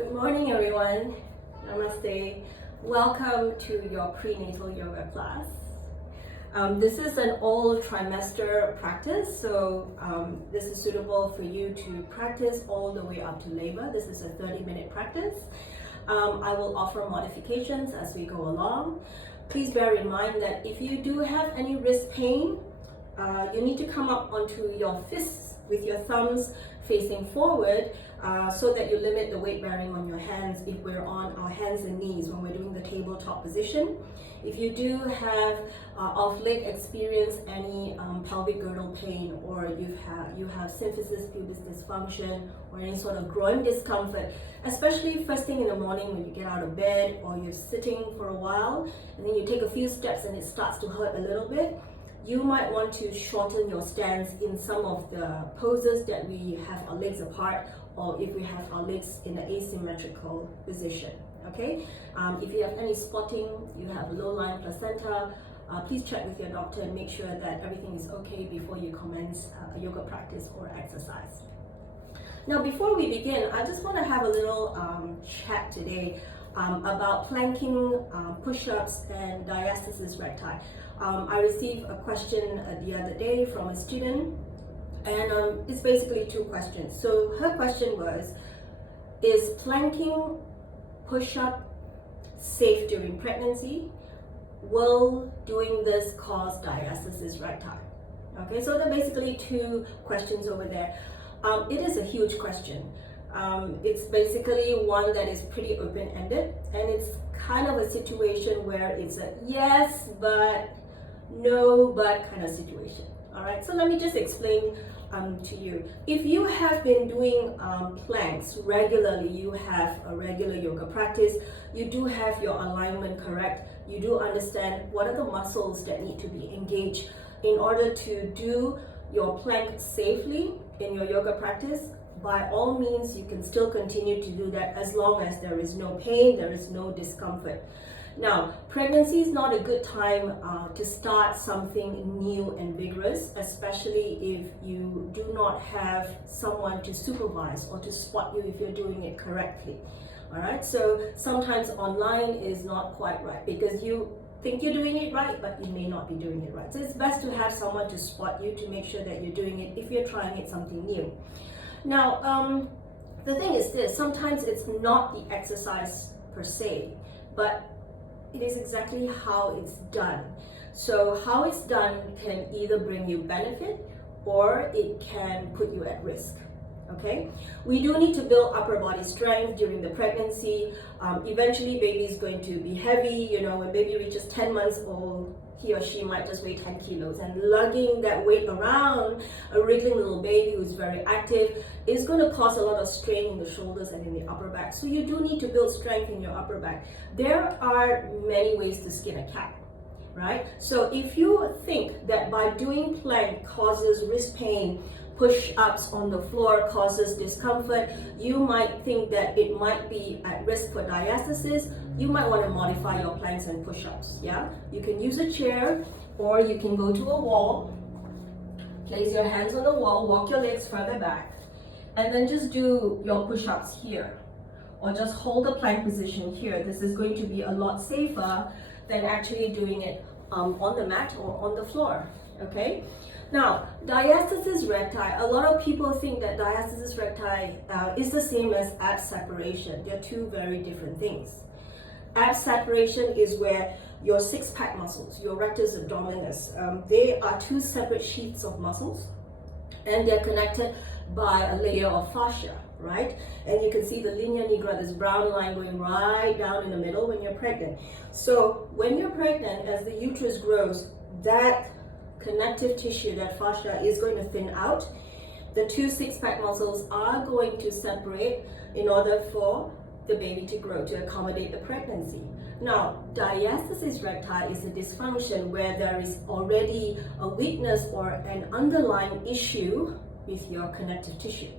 Good morning, everyone. Namaste. Welcome to your prenatal yoga class. This is an all trimester practice, so this is suitable for you to practice all the way up to labor. This is a 30-minute practice. I will offer modifications as we go along. Please bear in mind that if you do have any wrist pain, you need to come up onto your fists with your thumbs facing forward so that you limit the weight bearing on your hands if we're on our hands and knees when we're doing the tabletop position. If you do have of late experience any pelvic girdle pain, or you have symphysis pubis dysfunction or any sort of groin discomfort, especially first thing in the morning when you get out of bed or you're sitting for a while and then you take a few steps and it starts to hurt a little bit, you might want to shorten your stance in some of the poses that we have our legs apart, or if we have our legs in an asymmetrical position. Okay, if you have any spotting, you have low-lying placenta, please check with your doctor and make sure that everything is okay before you commence a yoga practice or exercise. Now, before we begin, I just want to have a little chat today about planking, push-ups, and diastasis recti. I received a question the other day from a student, and it's basically two questions. So her question was, is planking push-up safe during pregnancy? Will doing this cause diastasis recti? Okay, so there are basically two questions over there. It is a huge question. It's basically one that is pretty open-ended, and it's kind of a situation where it's a yes but no but kind of situation. All right, so let me just explain to you. If you have been doing planks regularly, you have a regular yoga practice, you do have your alignment correct, you do understand what are the muscles that need to be engaged in order to do your plank safely in your yoga practice, by all means you can still continue to do that as long as there is no pain, there is no discomfort. Now, pregnancy is not a good time to start something new and vigorous, especially if you do not have someone to supervise or to spot you if you're doing it correctly. All right, so sometimes online is not quite right because you think you're doing it right, but you may not be doing it right. So it's best to have someone to spot you to make sure that you're doing it if you're trying it something new. Now, the thing is this, sometimes it's not the exercise per se, but it is exactly how it's done. So how it's done can either bring you benefit or it can put you at risk. Okay, we do need to build upper body strength during the pregnancy. Eventually baby is going to be heavy. You know, when baby reaches 10 months old, he or she might just weigh 10 kilos, and lugging that weight around a wriggling little baby who's very active is going to cause a lot of strain in the shoulders and in the upper back. So you do need to build strength in your upper back. There are many ways to skin a cat, right? So if you think that by doing plank causes wrist pain, push-ups on the floor causes discomfort, you might think that it might be at risk for diastasis, you might want to modify your planks and push-ups. Yeah, you can use a chair, or you can go to a wall, place your hands on the wall, walk your legs further back, and then just do your push-ups here, or just hold the plank position here. This is going to be a lot safer than actually doing it on the mat or on the floor. Okay, now diastasis recti, a lot of people think that diastasis recti is the same as abs separation. They're two very different things. Abs separation is where your six-pack muscles, your rectus abdominis, they are two separate sheets of muscles, and they're connected by a layer of fascia, right? And you can see the linea nigra, this brown line going right down in the middle when you're pregnant. So when you're pregnant, as the uterus grows, that connective tissue, that fascia, is going to thin out. The two six-pack muscles are going to separate in order for the baby to grow, to accommodate the pregnancy. Now, diastasis recti is a dysfunction where there is already a weakness or an underlying issue with your connective tissue.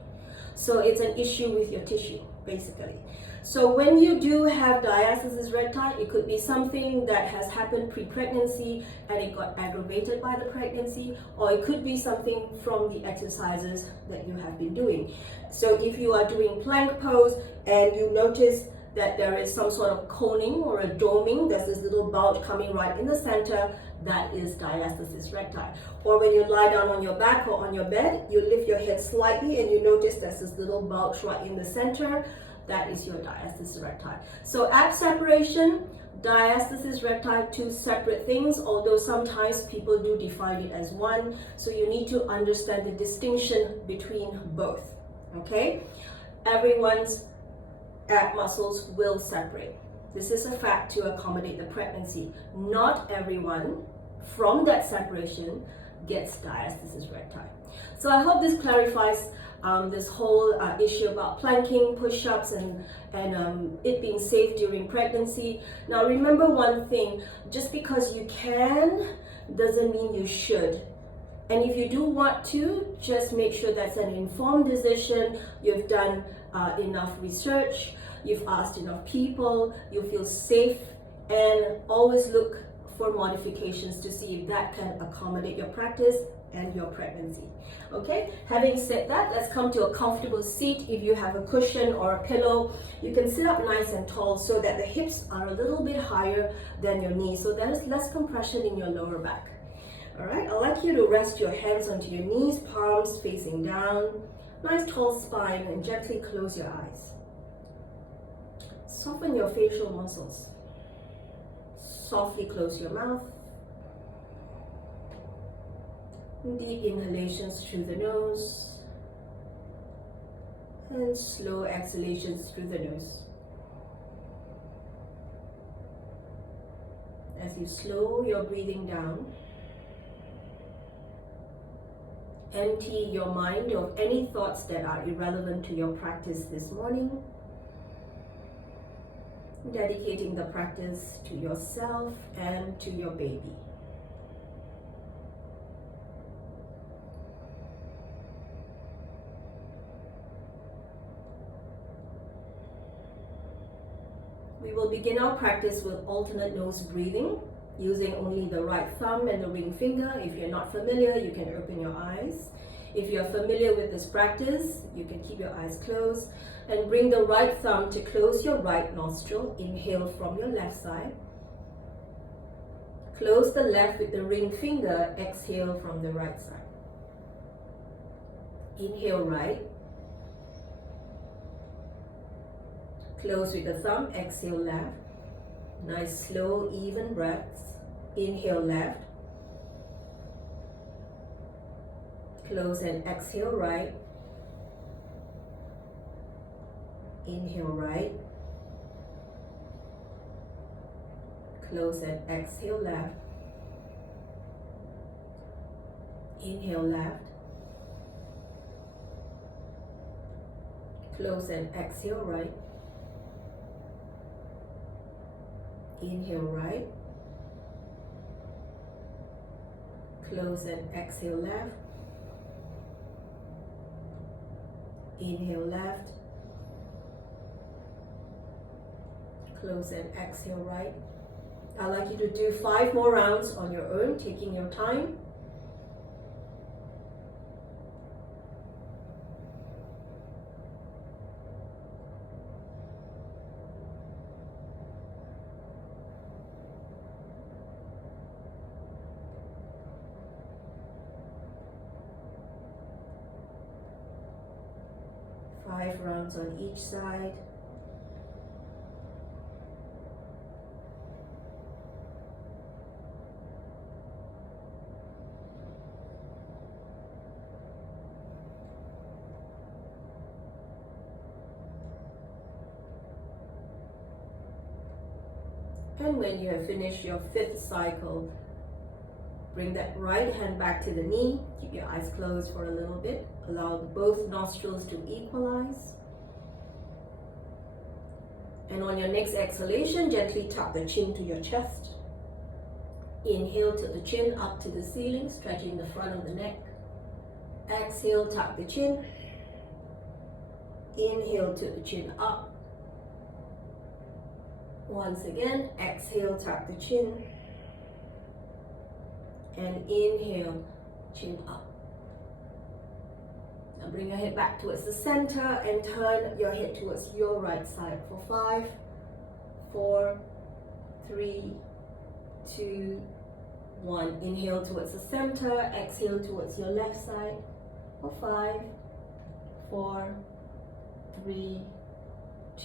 So it's an issue with your tissue, basically. So when you do have diastasis recti, it could be something that has happened pre-pregnancy and it got aggravated by the pregnancy, or it could be something from the exercises that you have been doing. So if you are doing plank pose and you notice that there is some sort of coning or a doming, there's this little bulge coming right in the center, that is diastasis recti. Or when you lie down on your back or on your bed, you lift your head slightly and you notice there's this little bulge right in the center, that is your diastasis recti. So ab separation, diastasis recti, two separate things, although sometimes people do define it as one. So you need to understand the distinction between both, okay? Everyone's ab muscles will separate. This is a fact to accommodate the pregnancy. Not everyone from that separation gets diastasis recti. So I hope this clarifies this whole issue about planking, push-ups, and it being safe during pregnancy. Now remember one thing, just because you can doesn't mean you should. And if you do want to, just make sure that's an informed decision. You've done enough research, you've asked enough people, you feel safe, and always look for modifications to see if that can accommodate your practice and your pregnancy. Okay, having said that, let's come to a comfortable seat. If you have a cushion or a pillow, you can sit up nice and tall so that the hips are a little bit higher than your knees, so there is less compression in your lower back. All right, I'd like you to rest your hands onto your knees, palms facing down, nice tall spine, and gently close your eyes. Soften your facial muscles. Softly close your mouth. Deep inhalations through the nose and slow exhalations through the nose. As you slow your breathing down, empty your mind of any thoughts that are irrelevant to your practice this morning, dedicating the practice to yourself and to your baby. We will begin our practice with alternate nose breathing, using only the right thumb and the ring finger. If you're not familiar, you can open your eyes. If you're familiar with this practice, you can keep your eyes closed and bring the right thumb to close your right nostril. Inhale from your left side. Close the left with the ring finger. Exhale from the right side. Inhale right. Close with the thumb. Exhale left. Nice slow even breaths. Inhale left. Close and exhale right. Inhale right. Close and exhale left. Inhale left. Close and exhale right. Inhale right. Close and exhale left. Inhale left. Close and exhale right. I'd like you to do 5 more rounds on your own, taking your time. Five rounds on each side. And when you have finished your 5th cycle, bring that right hand back to the knee. Keep your eyes closed for a little bit. Allow both nostrils to equalize. And on your next exhalation, gently tuck the chin to your chest. Inhale, tilt the chin up to the ceiling, stretching the front of the neck. Exhale, tuck the chin. Inhale, tilt the chin up. Once again, exhale, tap the chin. And inhale, chin up. Now bring your head back towards the center and turn your head towards your right side for 5, 4, 3, 2, 1. Inhale towards the center, exhale towards your left side for 5, 4, 3,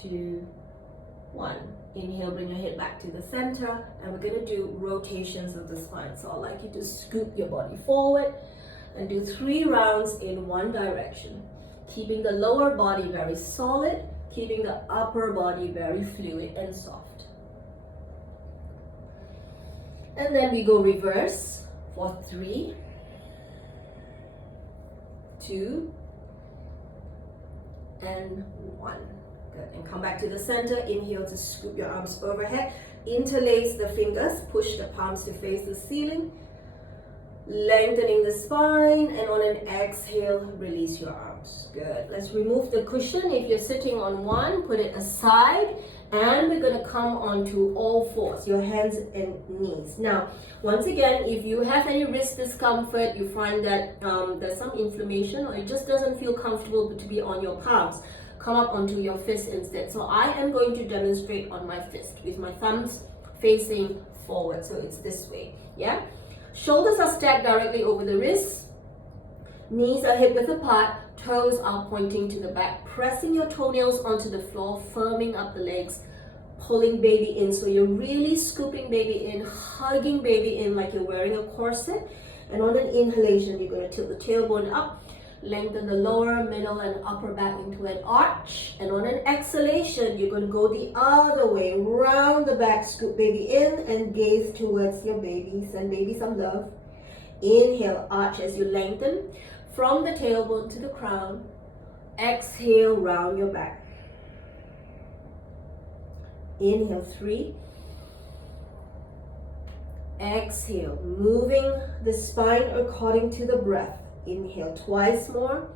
2, 1. Inhale, bring your head back to the center, and we're going to do rotations of the spine. So I'd like you to scoop your body forward and do 3 rounds in one direction, keeping the lower body very solid, keeping the upper body very fluid and soft. And then we go reverse for 3, 2, and 1. Good. And come back to the center. Inhale to scoop your arms overhead. Interlace the fingers. Push the palms to face the ceiling. Lengthening the spine. And on an exhale, release your arms. Good. Let's remove the cushion. If you're sitting on one, put it aside. And we're going to come onto all fours, your hands and knees. Now, once again, if you have any wrist discomfort, you find that there's some inflammation, or it just doesn't feel comfortable to be on your palms, come up onto your fist instead. So I am going to demonstrate on my fist with my thumbs facing forward. So it's this way, yeah? Shoulders are stacked directly over the wrists. Knees are hip width apart. Toes are pointing to the back. Pressing your toenails onto the floor, firming up the legs, pulling baby in. So you're really scooping baby in, hugging baby in like you're wearing a corset. And on an inhalation, you're going to tilt the tailbone up, lengthen the lower, middle, and upper back into an arch. And on an exhalation, you're going to go the other way, round the back, scoop baby in, and gaze towards your baby. Send baby some love. Inhale, arch as you lengthen from the tailbone to the crown. Exhale, round your back. Inhale, 3. Exhale, moving the spine according to the breath. Inhale twice more,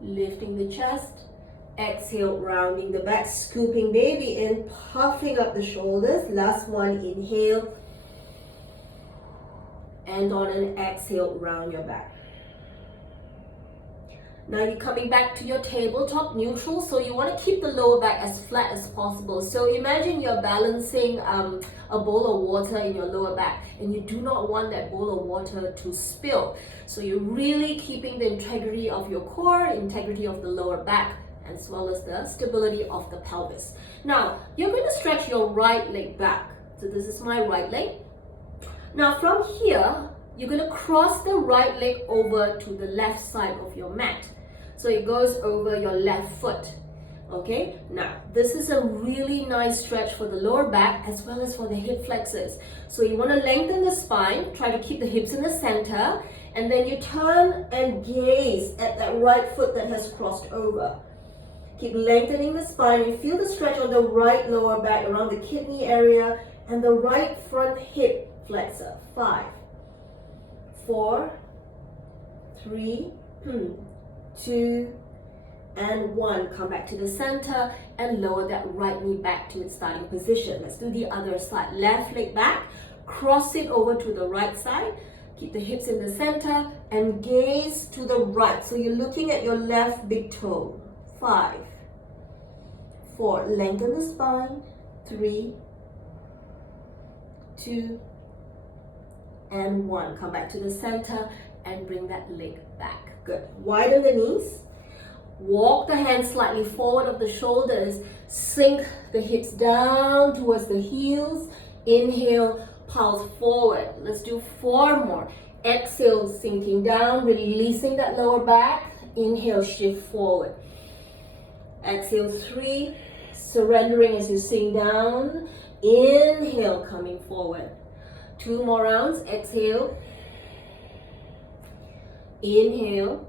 lifting the chest. Exhale, rounding the back, scooping baby in, puffing up the shoulders. Last one, inhale. And on an exhale, round your back. Now you're coming back to your tabletop neutral, so you want to keep the lower back as flat as possible. So imagine you're balancing a bowl of water in your lower back, and you do not want that bowl of water to spill. So you're really keeping the integrity of your core, integrity of the lower back, as well as the stability of the pelvis. Now, you're going to stretch your right leg back. So this is my right leg. Now from here, you're going to cross the right leg over to the left side of your mat. So it goes over your left foot. Okay, now this is a really nice stretch for the lower back as well as for the hip flexors. So you want to lengthen the spine, try to keep the hips in the center, and then you turn and gaze at that right foot that has crossed over. Keep lengthening the spine. You feel the stretch on the right lower back around the kidney area and the right front hip flexor. 5, 4, 3, 2, and 1. Come back to the center and lower that right knee back to its starting position. Let's do the other side. Left leg back, cross it over to the right side. Keep the hips in the center and gaze to the right. So you're looking at your left big toe. 5, 4, lengthen the spine. 3, 2, and 1. Come back to the center and bring that leg back. Good. Widen the knees. Walk the hands slightly forward of the shoulders. Sink the hips down towards the heels. Inhale, pulse forward. Let's do 4 more. Exhale, sinking down, releasing that lower back. Inhale, shift forward. Exhale, 3. Surrendering as you sink down. Inhale, coming forward. 2 more rounds. Exhale. Inhale.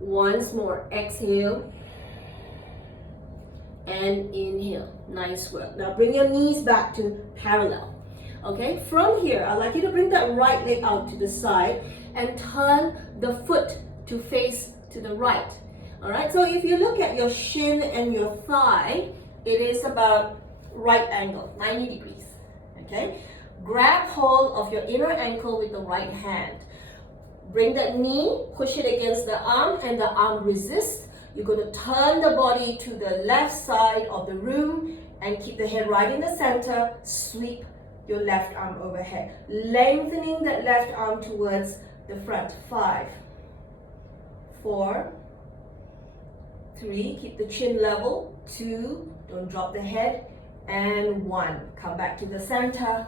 Once more. Exhale. And inhale. Nice work. Now bring your knees back to parallel. Okay, from here, I'd like you to bring that right leg out to the side and turn the foot to face to the right. All right, so if you look at your shin and your thigh, it is about right angle, 90 degrees, okay? Grab hold of your inner ankle with the right hand. Bring that knee, push it against the arm, and the arm resists. You're going to turn the body to the left side of the room and keep the head right in the center. Sweep your left arm overhead, lengthening that left arm towards the front. 5, 4, 3, keep the chin level. 2, don't drop the head. And 1, come back to the center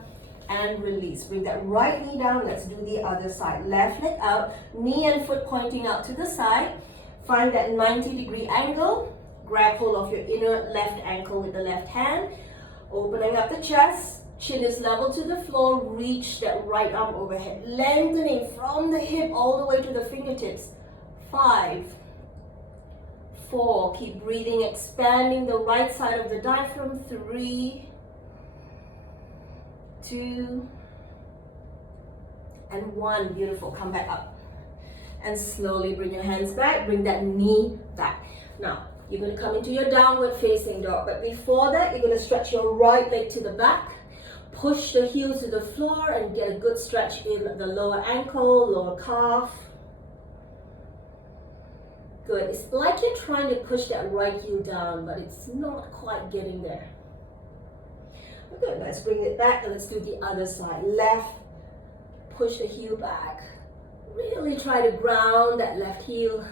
and release. Bring that right knee down. Let's do the other side. Left leg out, knee and foot pointing out to the side. Find that 90-degree angle. Grab hold of your inner left ankle with the left hand. Opening up the chest. Chin is level to the floor. Reach that right arm overhead. Lengthening from the hip all the way to the fingertips. 5, 4, keep breathing, expanding the right side of the diaphragm. 3, 2, and 1. Beautiful. Come back up. And slowly bring your hands back. Bring that knee back. Now, you're going to come into your downward facing dog. But before that, you're going to stretch your right leg to the back. Push the heels to the floor and get a good stretch in the lower ankle, lower calf. Good. It's like you're trying to push that right heel down, but it's not quite getting there. Good. Let's bring it back and let's do the other side. Left, push the heel back. Really try to ground that left heel.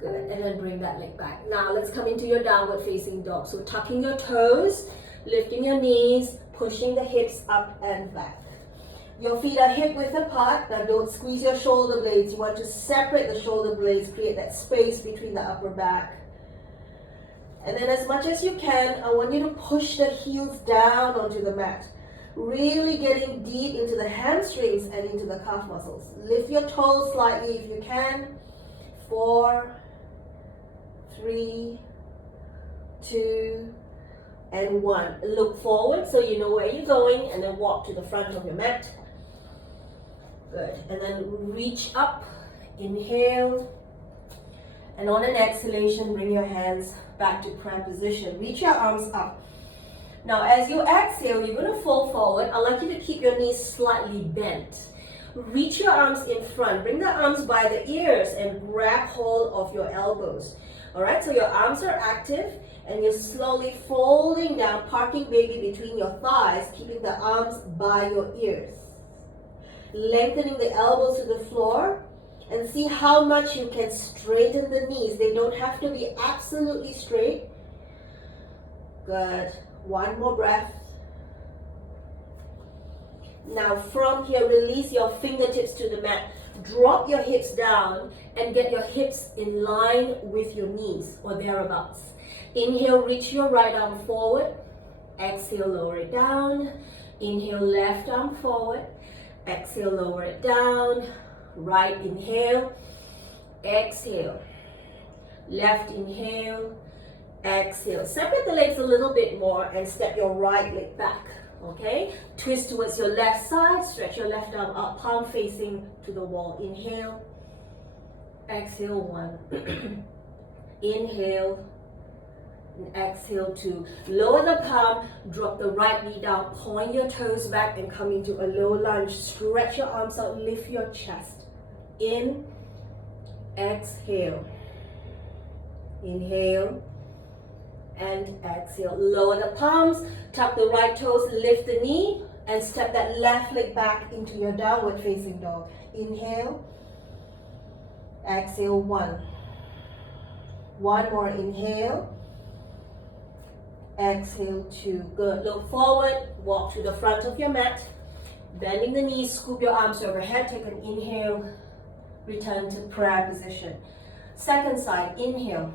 Good. And then bring that leg back. Now let's come into your downward facing dog. So tucking your toes, lifting your knees, pushing the hips up and back. Your feet are hip width apart. Now don't squeeze your shoulder blades. You want to separate the shoulder blades, create that space between the upper back. And then as much as you can, I want you to push the heels down onto the mat. Really getting deep into the hamstrings and into the calf muscles. Lift your toes slightly if you can. 4, 3, 2, and 1. Look forward so you know where you're going, and then walk to the front of your mat. Good. And then reach up. Inhale. And on an exhalation, bring your hands back to prayer position. Reach your arms up. Now, as you exhale, you're going to fall forward. I'd like you to keep your knees slightly bent. Reach your arms in front. Bring the arms by the ears and grab hold of your elbows. All right, so your arms are active and you're slowly folding down, parking baby between your thighs, keeping the arms by your ears. Lengthening the elbows to the floor and see how much you can straighten the knees. They don't have to be absolutely straight. Good. 1 more breath. Now from here, release your fingertips to the mat. Drop your hips down and get your hips in line with your knees or thereabouts. Inhale, reach your right arm forward. Exhale, lower it down. Inhale, left arm forward. Exhale, lower it down. Right inhale. Exhale. Left inhale. Exhale. Separate the legs a little bit more and step your right leg back. Okay? Twist towards your left side. Stretch your left arm up, palm facing to the wall. Inhale. Exhale, 1. Inhale. And exhale, 2. Lower the palm. Drop the right knee down. Point your toes back and come into a low lunge. Stretch your arms out. Lift your chest. In. Exhale. Inhale. And exhale. Lower the palms, tuck the right toes, lift the knee, and step that left leg back into your downward facing dog. Inhale. Exhale, 1. 1 more inhale. Exhale, 2. Good. Look forward, walk to the front of your mat. Bending the knees, scoop your arms overhead, take an inhale, return to prayer position. Second side, inhale.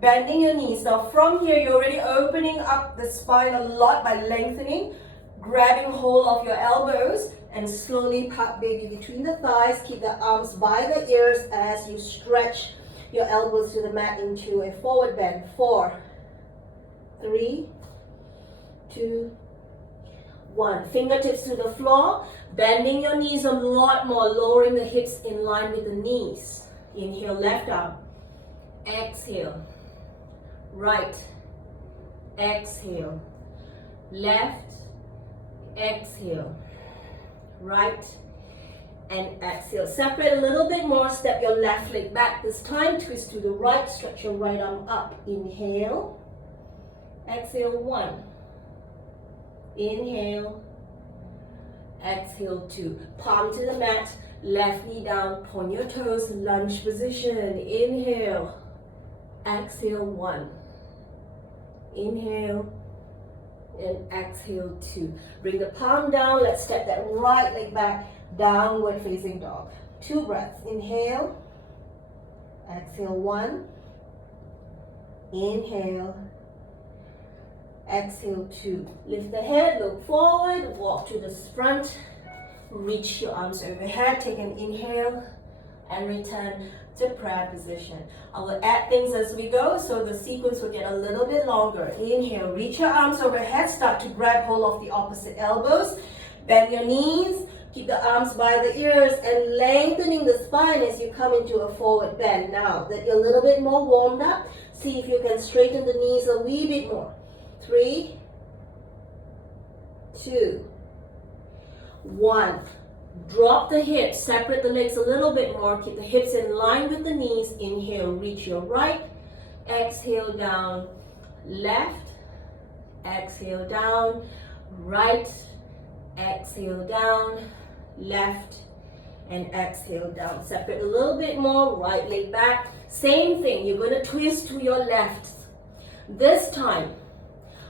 Bending your knees. Now from here, you're already opening up the spine a lot by lengthening, grabbing hold of your elbows, and slowly pop baby between the thighs. Keep the arms by the ears as you stretch your elbows to the mat into a forward bend. 4, 3, 2, 1. Fingertips to the floor, bending your knees a lot more, lowering the hips in line with the knees. Inhale, left arm. Exhale. Right. Exhale. Left. Exhale. Right. And exhale. Separate a little bit more. Step your left leg back. This time, twist to the right. Stretch your right arm up. Inhale. Exhale, 1. Inhale. Exhale, 2. Palm to the mat. Left knee down. Point your toes. Lunge position. Inhale. Exhale, 1. Inhale. And exhale, 2. Bring the palm down. Let's step that right leg back. Downward facing dog. 2 breaths. Inhale. Exhale, 1. Inhale. Exhale, 2. Lift the head, look forward, walk to the front. Reach your arms overhead. Take an inhale and return to prayer position. I will add things as we go, so the sequence will get a little bit longer. Inhale, reach your arms overhead. Start to grab hold of the opposite elbows. Bend your knees. Keep the arms by the ears and lengthening the spine as you come into a forward bend. Now that you're a little bit more warmed up, see if you can straighten the knees a wee bit more. 3, 2, 1. Drop the hips, separate the legs a little bit more. Keep the hips in line with the knees. Inhale, reach your right. Exhale, down, left. Exhale, down, right. Exhale, down, left. And exhale, down. Separate a little bit more. Right leg back. Same thing. You're going to twist to your left. This time,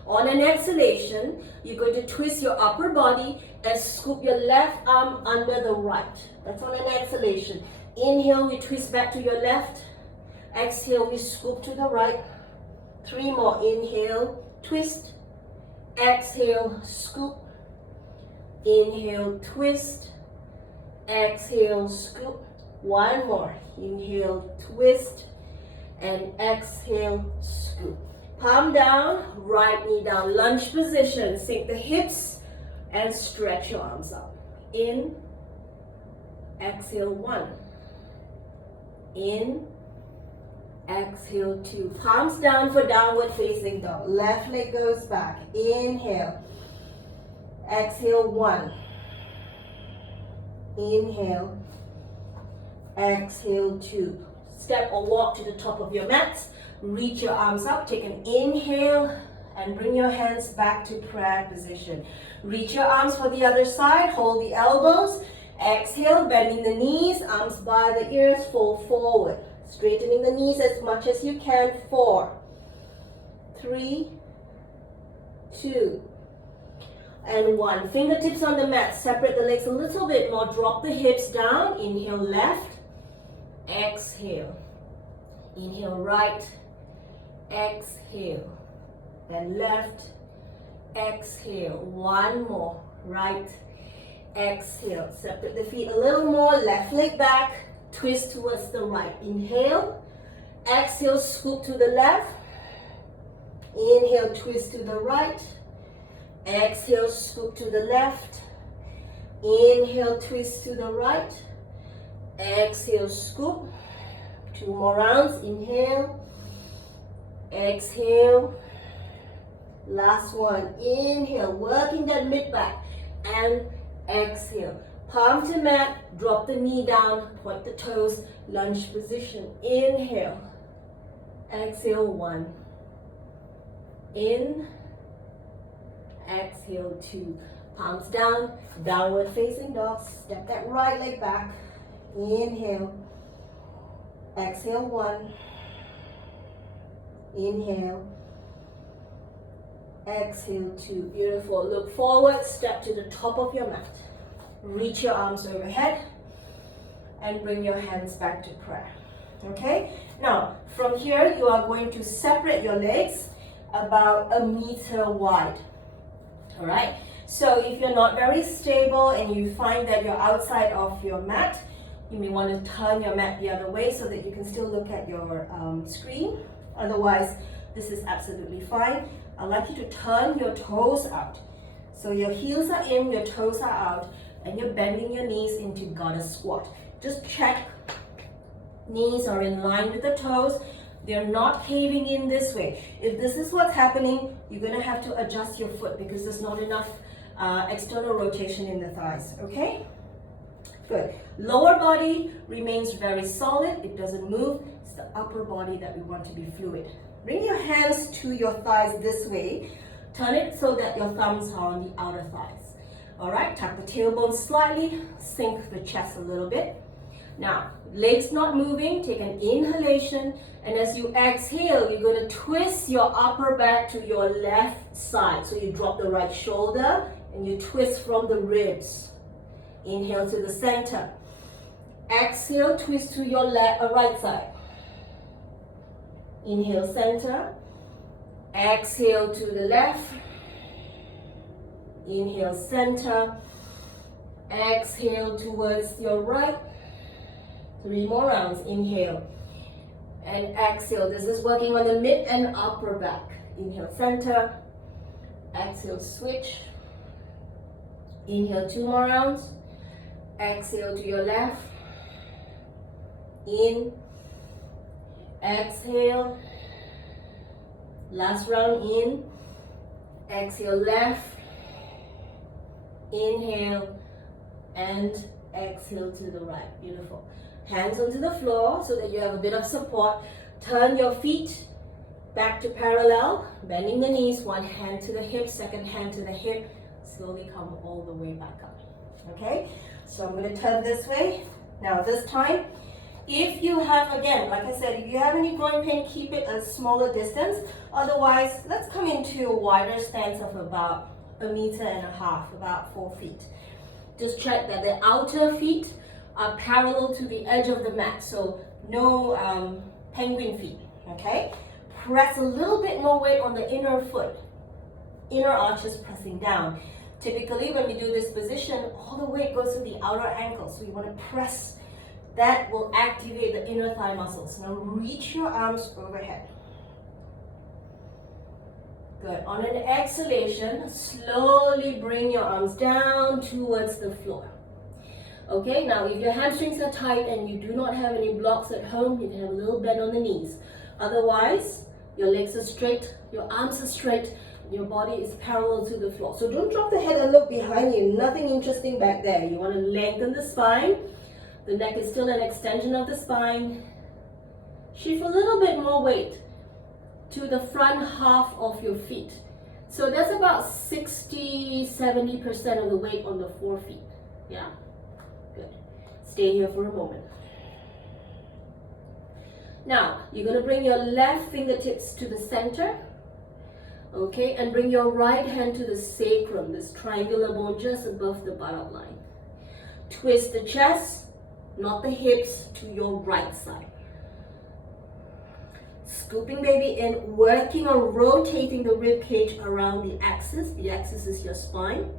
on an exhalation, you're going to twist your upper body and scoop your left arm under the right. That's on an exhalation. Inhale, we twist back to your left. Exhale, we scoop to the right. 3 more. Inhale, twist. Exhale, scoop. Inhale, twist. Exhale, scoop. 1 more. Inhale, twist. And exhale, scoop. Palm down, right knee down, lunge position. Sink the hips and stretch your arms up. In, exhale, 1. In, exhale, 2. Palms down for downward facing dog. Left leg goes back. Inhale. Exhale, 1. Inhale. Exhale, 2. Step or walk to the top of your mat. Reach your arms up. Take an inhale and bring your hands back to prayer position. Reach your arms for the other side. Hold the elbows. Exhale, bending the knees. Arms by the ears. Fold forward. Straightening the knees as much as you can. 4, 3, 2, and 1. Fingertips on the mat. Separate the legs a little bit more. Drop the hips down. Inhale, left. Exhale. Inhale, right. Exhale. Then left. Exhale. 1 more. Right. Exhale. Separate the feet a little more. Left leg back. Twist towards the right. Inhale. Exhale. Scoop to the left. Inhale. Twist to the right. Exhale. Scoop to the left. Inhale. Twist to the right. Exhale. Scoop. 2 more rounds. Inhale. Exhale. Last one. Inhale. Working that mid back. And exhale. Palm to mat. Drop the knee down. Point the toes. Lunge position. Inhale. Exhale. 1. In. Exhale. 2. Palms down. Downward facing dog. Step that right leg back. Inhale. Exhale. 1. Inhale. Exhale. 2. Beautiful. Look forward. Step to the top of your mat. Reach your arms overhead and bring your hands back to prayer. Okay? Now, from here, you are going to separate your legs about 1 meter wide. All right? So if you're not very stable and you find that you're outside of your mat, you may want to turn your mat the other way so that you can still look at your screen. Otherwise, this is absolutely fine. I'd like you to turn your toes out. So your heels are in, your toes are out, and you're bending your knees into goddess squat. Just check knees are in line with the toes. They're not caving in this way. If this is what's happening, you're gonna have to adjust your foot because there's not enough external rotation in the thighs, okay? Good. Lower body remains very solid. It doesn't move. It's the upper body that we want to be fluid. Bring your hands to your thighs this way. Turn it so that your thumbs are on the outer thighs. All right, tuck the tailbone slightly, sink the chest a little bit. Now, legs not moving, take an inhalation, and as you exhale, you're going to twist your upper back to your left side. So you drop the right shoulder and you twist from the ribs. Inhale to the center. Exhale, twist to your right side. Inhale, center. Exhale to the left. Inhale, center. Exhale towards your right. 3 more rounds. Inhale and exhale. This is working on the mid and upper back. Inhale, center. Exhale, switch. Inhale, 2 more rounds. Exhale to your left. In. Exhale. Last round in. Exhale, left. Inhale and exhale to the right. Beautiful. Hands onto the floor so that you have a bit of support. Turn your feet back to parallel, bending the knees, one hand to the hip, second hand to the hip. Slowly come all the way back up. Okay? So I'm going to turn this way. Now this time, if you have, again, like I said, if you have any groin pain, keep it a smaller distance. Otherwise, let's come into a wider stance of about 1.5 meters, about 4 feet. Just check that the outer feet are parallel to the edge of the mat, so no penguin feet, okay? Press a little bit more weight on the inner foot. Inner arches pressing down. Typically, when we do this position, all the weight goes to the outer ankle, so you want to press. That will activate the inner thigh muscles. Now reach your arms overhead. Good. On an exhalation, slowly bring your arms down towards the floor. Okay, now if your hamstrings are tight and you do not have any blocks at home, you can have a little bend on the knees. Otherwise, your legs are straight, your arms are straight, your body is parallel to the floor. So don't drop the head and look behind you. Nothing interesting back there. You want to lengthen the spine. The neck is still an extension of the spine. Shift a little bit more weight to the front half of your feet. So that's about 60-70% of the weight on the 4 feet. Yeah? Good. Stay here for a moment. Now, you're going to bring your left fingertips to the center. Okay, and bring your right hand to the sacrum, this triangular bone just above the buttock line. Twist the chest, not the hips, to your right side. Scooping baby in, working on rotating the rib cage around the axis. The axis is your spine.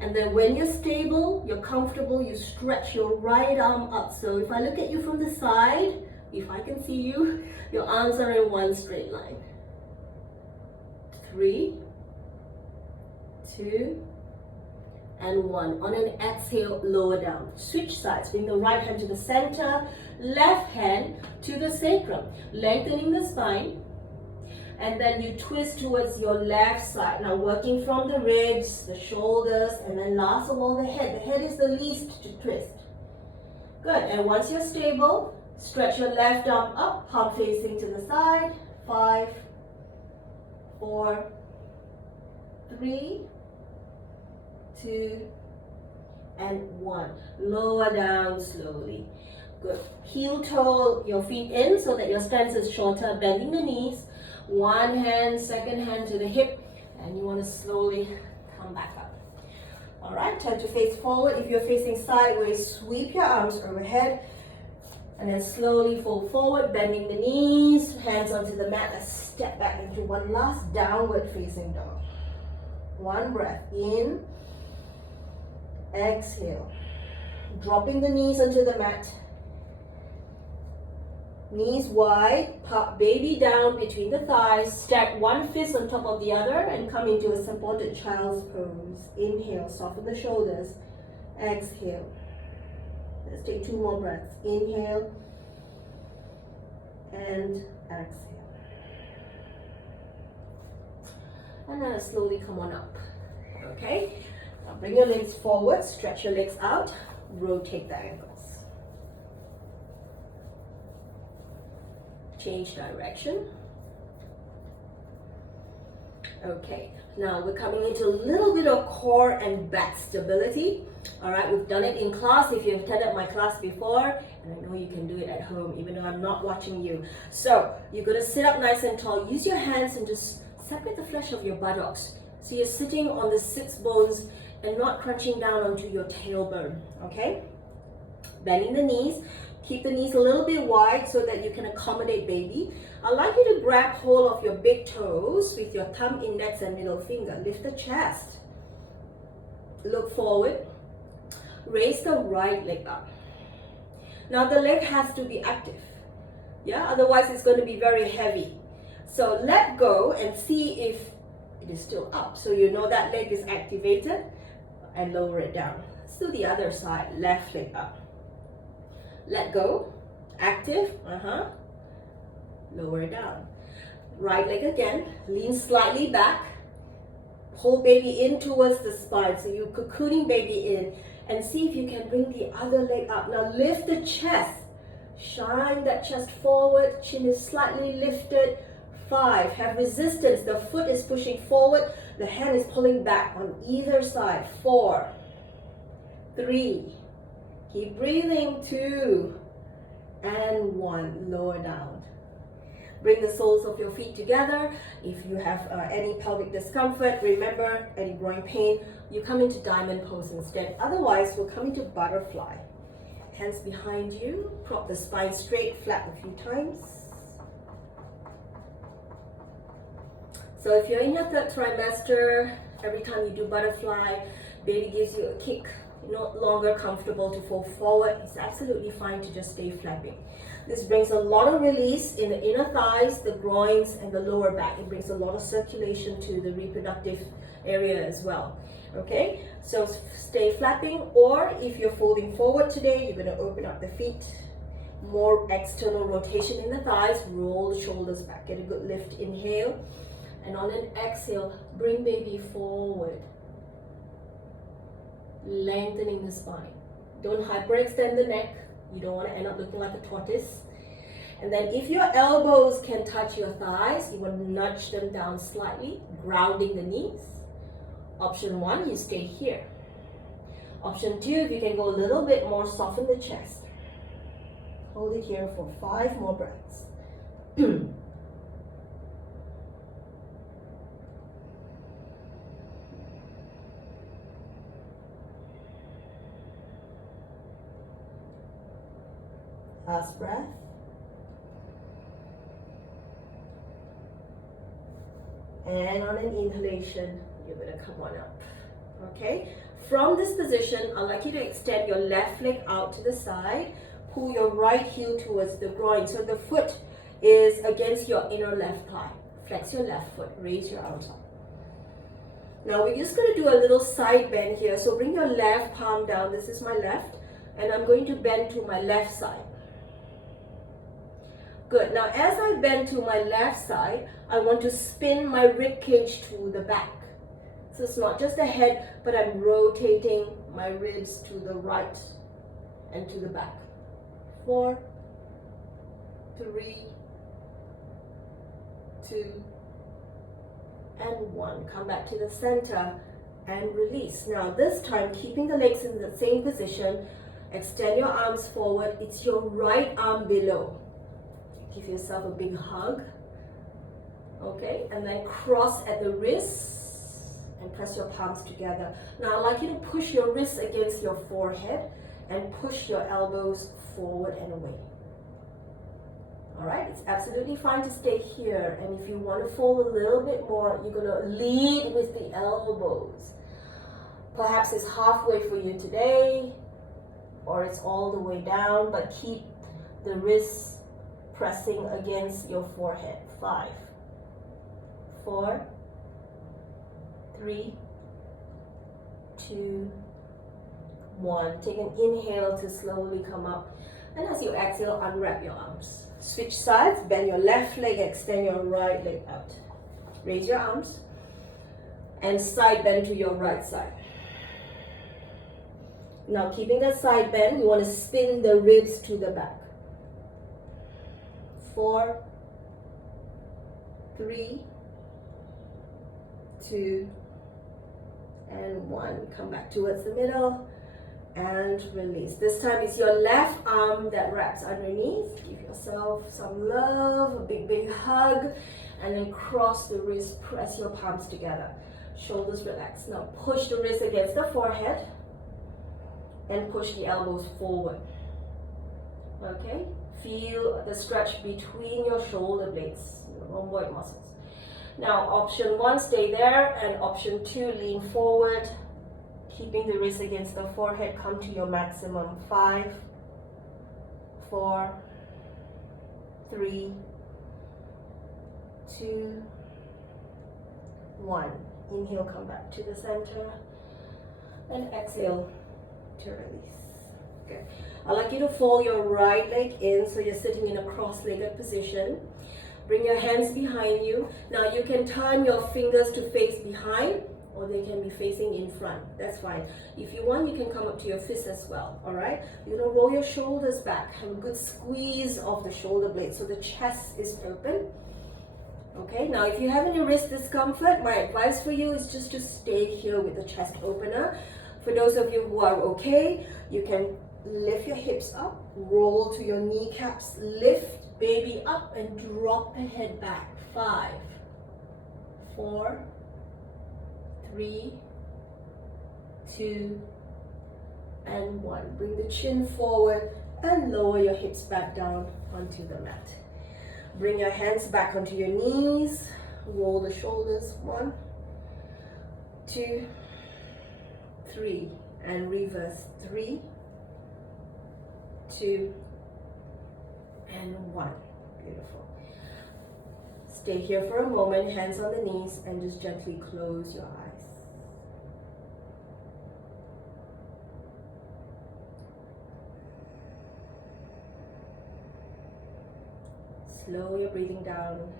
And then when you're stable, you're comfortable, you stretch your right arm up. So if I look at you from the side, if I can see you, your arms are in one straight line. 3, 2, and 1. On an exhale, lower down. Switch sides. Bring the right hand to the center, left hand to the sacrum. Lengthening the spine. And then you twist towards your left side. Now working from the ribs, the shoulders, and then last of all the head. The head is the least to twist. Good. And once you're stable, stretch your left arm up, palm facing to the side. 5, 4, 3, 2, and 1. Lower down slowly. Good. Heel toe your feet in so that your stance is shorter, bending the knees. One hand, second hand to the hip, and you want to slowly come back up. All right, turn to face forward. If you're facing sideways, sweep your arms overhead, and then slowly fold forward, bending the knees, hands onto the mat. Let's step back into one last downward facing dog. One breath in, exhale, dropping the knees onto the mat. Knees wide, pop baby down between the thighs, stack one fist on top of the other and come into a supported child's pose. Inhale, soften the shoulders. Exhale. Let's take 2 more breaths. Inhale and exhale. And then slowly come on up. Okay? Now bring your legs forward, stretch your legs out, rotate the ankles. Change direction. Okay, now we're coming into a little bit of core and back stability. All right, we've done it in class if you've attended my class before, and I know you can do it at home even though I'm not watching you. So you're going to sit up nice and tall. Use your hands and just separate the flesh of your buttocks. So you're sitting on the sits bones and not crunching down onto your tailbone. Okay, bending the knees. Keep the knees a little bit wide so that you can accommodate baby. I'd like you to grab hold of your big toes with your thumb, index, and middle finger. Lift the chest. Look forward. Raise the right leg up. Now the leg has to be active. Yeah, otherwise it's going to be very heavy. So let go and see if it is still up. So you know that leg is activated, and lower it down. So the other side, left leg up. Let go, active, lower it down. Right leg again, lean slightly back, pull baby in towards the spine, so you're cocooning baby in, and see if you can bring the other leg up. Now lift the chest, shine that chest forward, chin is slightly lifted. 5, have resistance, the foot is pushing forward, the hand is pulling back on either side. 4, 3, keep breathing. 2 and 1. Lower down. Bring the soles of your feet together. If you have any pelvic discomfort, remember, any groin pain, you come into diamond pose instead. Otherwise, we'll come into butterfly. Hands behind you. Prop the spine straight, flap a few times. So if you're in your 3rd trimester, every time you do butterfly, baby gives you a kick. No longer comfortable to fall forward, it's absolutely fine to just stay flapping. This brings a lot of release in the inner thighs, the groins, and the lower back. It brings a lot of circulation to the reproductive area as well. Okay, so stay flapping, or if you're folding forward today, you're going to open up the feet. More external rotation in the thighs, roll the shoulders back, get a good lift. Inhale, and on an exhale, bring baby forward. Lengthening the spine. Don't hyperextend the neck. You don't want to end up looking like a tortoise. And then if your elbows can touch your thighs, you want to nudge them down slightly, grounding the knees. Option 1, you stay here. Option 2, if you can go a little bit more, soften the chest. Hold it here for 5 more breaths. Last breath. And on an inhalation, you're going to come on up. Okay? From this position, I'd like you to extend your left leg out to the side. Pull your right heel towards the groin. So the foot is against your inner left thigh. Flex your left foot. Raise your arms up. Now we're just going to do a little side bend here. So bring your left palm down. This is my left. And I'm going to bend to my left side. Good. Now as I bend to my left side, I want to spin my rib cage to the back. So it's not just the head, but I'm rotating my ribs to the right and to the back. 4, 3, 2, and 1. Come back to the center and release. Now this time, keeping the legs in the same position, extend your arms forward. It's your right arm below. Give yourself a big hug. Okay, and then cross at the wrists and press your palms together. Now I'd like you to push your wrists against your forehead and push your elbows forward and away. All right, it's absolutely fine to stay here. And if you want to fold a little bit more, you're going to lead with the elbows. Perhaps it's halfway for you today, or it's all the way down, but keep the wrists pressing against your forehead. 5, 4, 3, 2, 1. Take an inhale to slowly come up. And as you exhale, unwrap your arms. Switch sides, bend your left leg, extend your right leg out. Raise your arms and side bend to your right side. Now keeping that side bend, you want to spin the ribs to the back. 4, 3, 2, and 1. Come back towards the middle and release. This time it's your left arm that wraps underneath. Give yourself some love, a big hug, and then cross the wrist, press your palms together. Shoulders relax. Now push the wrist against the forehead and push the elbows forward. Okay? Feel the stretch between your shoulder blades, your rhomboid muscles. Now option 1, stay there, and option 2, lean forward. Keeping the wrist against the forehead, come to your maximum. 5, 4, 3, 2, 1. Inhale, come back to the center, and exhale to release. Okay. I'd like you to fold your right leg in so you're sitting in a cross-legged position. Bring your hands behind you. Now you can turn your fingers to face behind, or they can be facing in front. That's fine. If you want, you can come up to your fists as well. All right? You're gonna roll your shoulders back. Have a good squeeze of the shoulder blades so the chest is open. Okay, now if you have any wrist discomfort, my advice for you is just to stay here with the chest opener. For those of you who are okay, you can lift your hips up, roll to your kneecaps, lift baby up and drop the head back. 5, 4, 3, 2, and 1. Bring the chin forward and lower your hips back down onto the mat. Bring your hands back onto your knees, roll the shoulders. 1, 2, 3, and reverse. 3, 2, and 1. Beautiful. Stay here for a moment, hands on the knees, and just gently close your eyes. Slow your breathing down.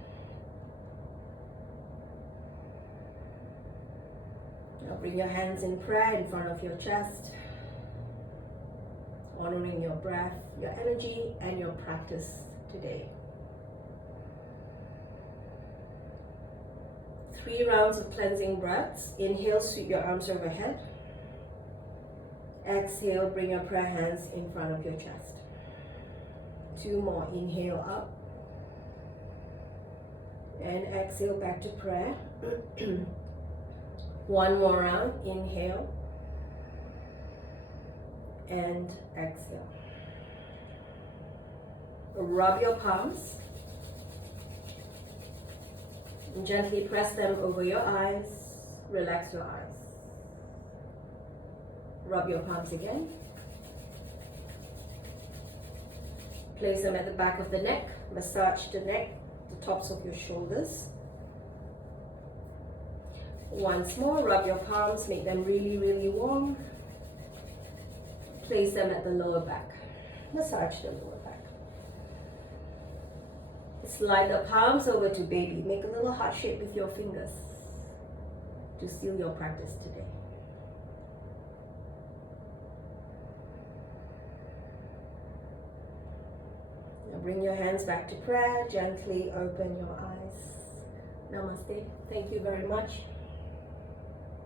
Now bring your hands in prayer in front of your chest, honoring your breath, your energy, and your practice today. 3 rounds of cleansing breaths. Inhale, sweep your arms overhead. Exhale, bring your prayer hands in front of your chest. 2 more. Inhale up. And exhale back to prayer. 1 more round. Inhale. And exhale. Rub your palms. And gently press them over your eyes. Relax your eyes. Rub your palms again. Place them at the back of the neck. Massage the neck, the tops of your shoulders. Once more, rub your palms, make them really warm. Place them at the lower back. Massage the lower back. Slide the palms over to baby. Make a little heart shape with your fingers to seal your practice today. Now bring your hands back to prayer. Gently open your eyes. Namaste. Thank you very much.